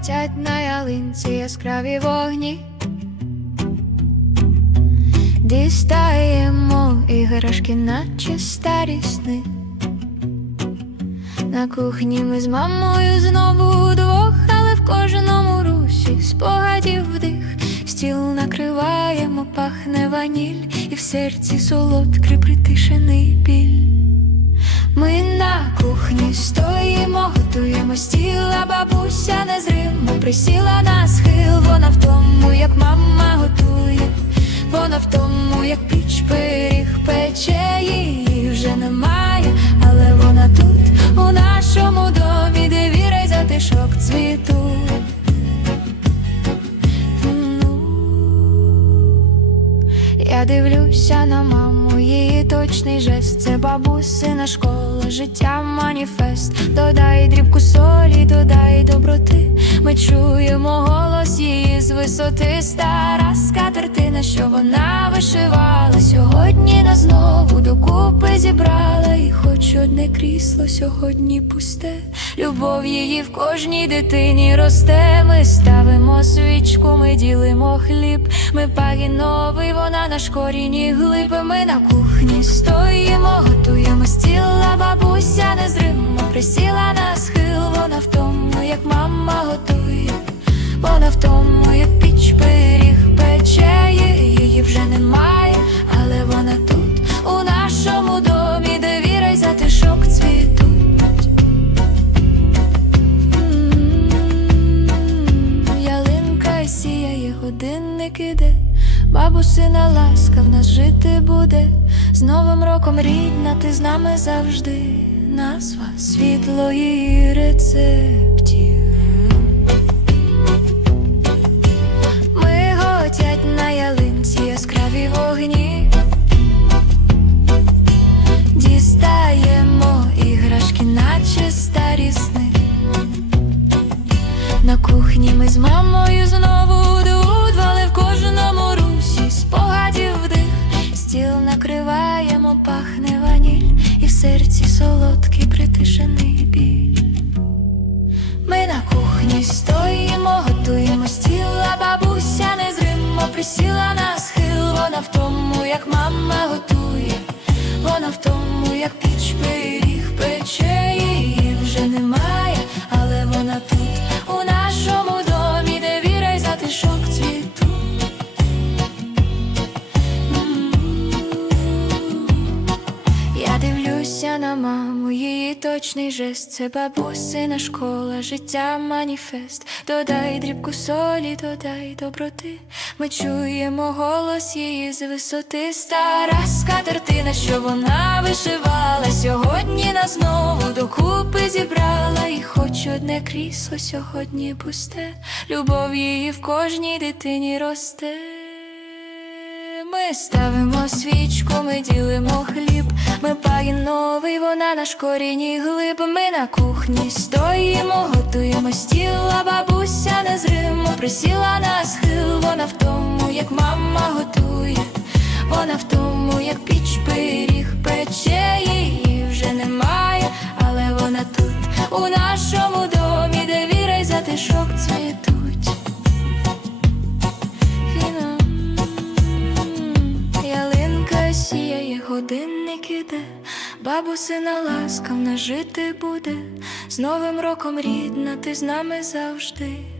миготять на ялинці яскраві вогні. Дістаємо іграшки, наче старі сни. На кухні ми з мамою знову удвох, але в кожному русі спогадів вдих. Стіл накриваємо, пахне ваніль, і в серці солодкий притишений біль. Ми кухні стоїмо, готуємо стіла, бабуся незримо присіла на схил, вона в тому, я дивлюся на маму, її точний жест. Це бабусина школа, життя маніфест. Додай дрібку солі, додай доброти. Ми чуємо голос її з висоти. Стара скатертина, що вона вишивала. Знову докупи зібрала. І хоч одне крісло сьогодні пусте. Любов її в кожній дитині росте. Ми ставимо свічку, ми ділимо хліб. Ми пагі новий, вона наш корінь глиб. Ми на кухні стоїмо, готуємо стіла. Бабуся незримо присіла на схил. Вона в тому, як мама готує. Вона в тому, як піч пиріг бабусина ласка в нас жити буде. З Новим роком рідна, ти з нами завжди. Назва світло і рецептів. Миготять на ялинці яскраві вогні. Дістаємо іграшки, наче старі сни. На кухні ми з мамою знову пахне ваніль, і в серці солодкий притишений біль. Ми на кухні стоїмо, готуємо стіла, бабуся незримо присіла на схил. Вона в тому, як мама готує, вона в тому, як піч пиріг пече, на маму, її точний жест. Це бабусина школа, життя маніфест. Додай дрібку солі, додай доброти. Ми чуємо голос її з висоти. Стара скатертина, що вона вишивала. Сьогодні нас знову докупи зібрала. І хоч одне крісло сьогодні пусте. Любов її в кожній дитині росте. Ми ставимо свічку, ми ділимо хліб. Вона наш корінь глиб. Ми на кухні стоїмо, готуємо стіла. Бабуся незримо присіла на схил. Вона в тому, як мама готує. Вона в тому, як піч пиріг пече. Її вже немає, але вона тут, у нашому домі, де віра й затишок цвітуть. Ялинка сіяє, годинник іде, бабусина ласка в нас жити буде. З Новим роком рідна, ти з нами завжди.